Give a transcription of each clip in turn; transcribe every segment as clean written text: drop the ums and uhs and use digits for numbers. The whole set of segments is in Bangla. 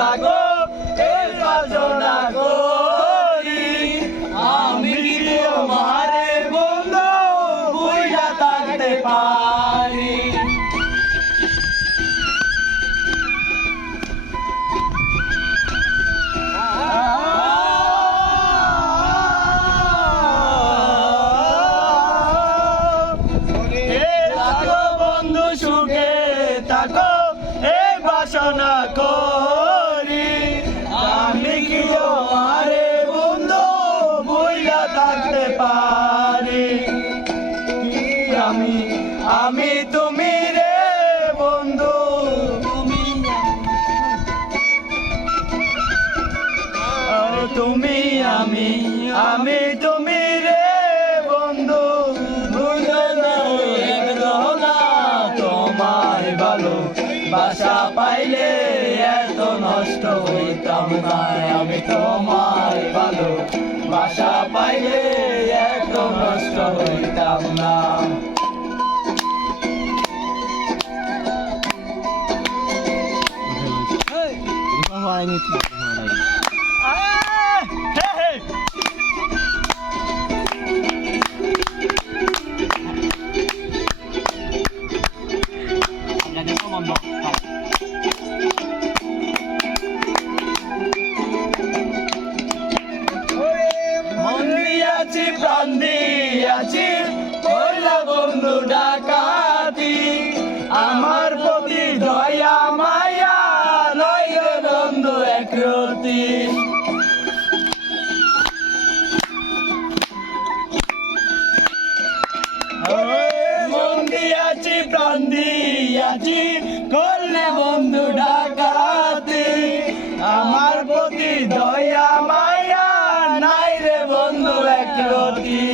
থাকো এই বাসনা করি আমি কি তোমারে বন্ধু বুইড়া থাকতে পারি থাকো এই বাসনা করি আমি কি তোমারে বন্ধু বুইড়া থাকতে পারি কি আমি তুমি রে বন্ধু তুমি আমি তুমি রে বন্ধু ভালো বাসা পাইলে এত নষ্ট হইতাম না আমি তোমার ভালো বাসা পাইলে এত নষ্ট হইতাম না প্রাণ দিয়াছি কইলা বন্ধু ডাকাতি আমার প্রতি দয়া মায়া লয় বন্ধু একরতি মন দিয়াছি প্রাণ দিয়াছি করলে বন্ধু ডাকাতি আমার প্রতি দয়া মায়া নাই রে বন্ধু একরতি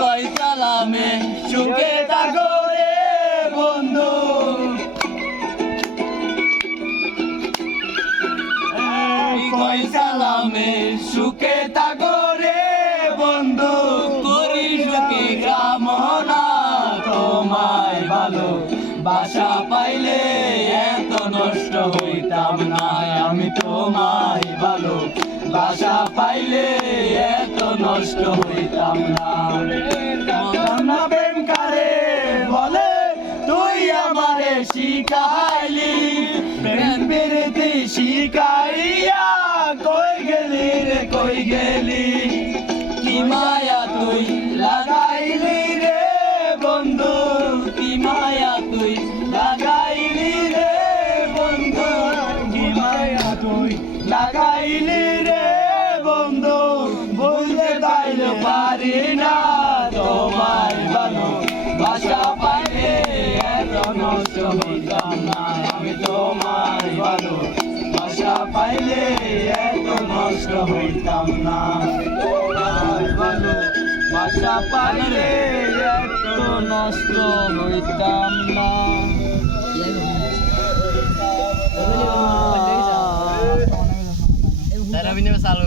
কই সালামে সুখে থাকো রে বন্ধু কই সালামে সুখে থাকো রে বন্ধু করি সুখে কামনা তোমায় ভালো বাসা পাইলে এত নষ্ট হইতাম না আমি তোমায় ভালো বাসা পাইলে এত নষ্ট হইতাম না প্রেম কারে বলে তুই আমারে শিখাইলি প্রেম প্রীতি শিখাইয়া কই গেলি রে কই গেলি কি মায়া তুই লাগাইলি রে বন্ধু কি মায়া তুই লাগাইলি রে বন্ধু কি মায়া তুই লাগাইলি রে বন্ধু বুঝতে তাইলে পারি না তোমার ভালো বাসা পাইলে এত নষ্ট হইতাম না আমি তোমার ভালো বাসা পাইলে এত নষ্ট হইতাম না তোমার ভালো বাসা পাইলে এত নষ্ট হইতাম না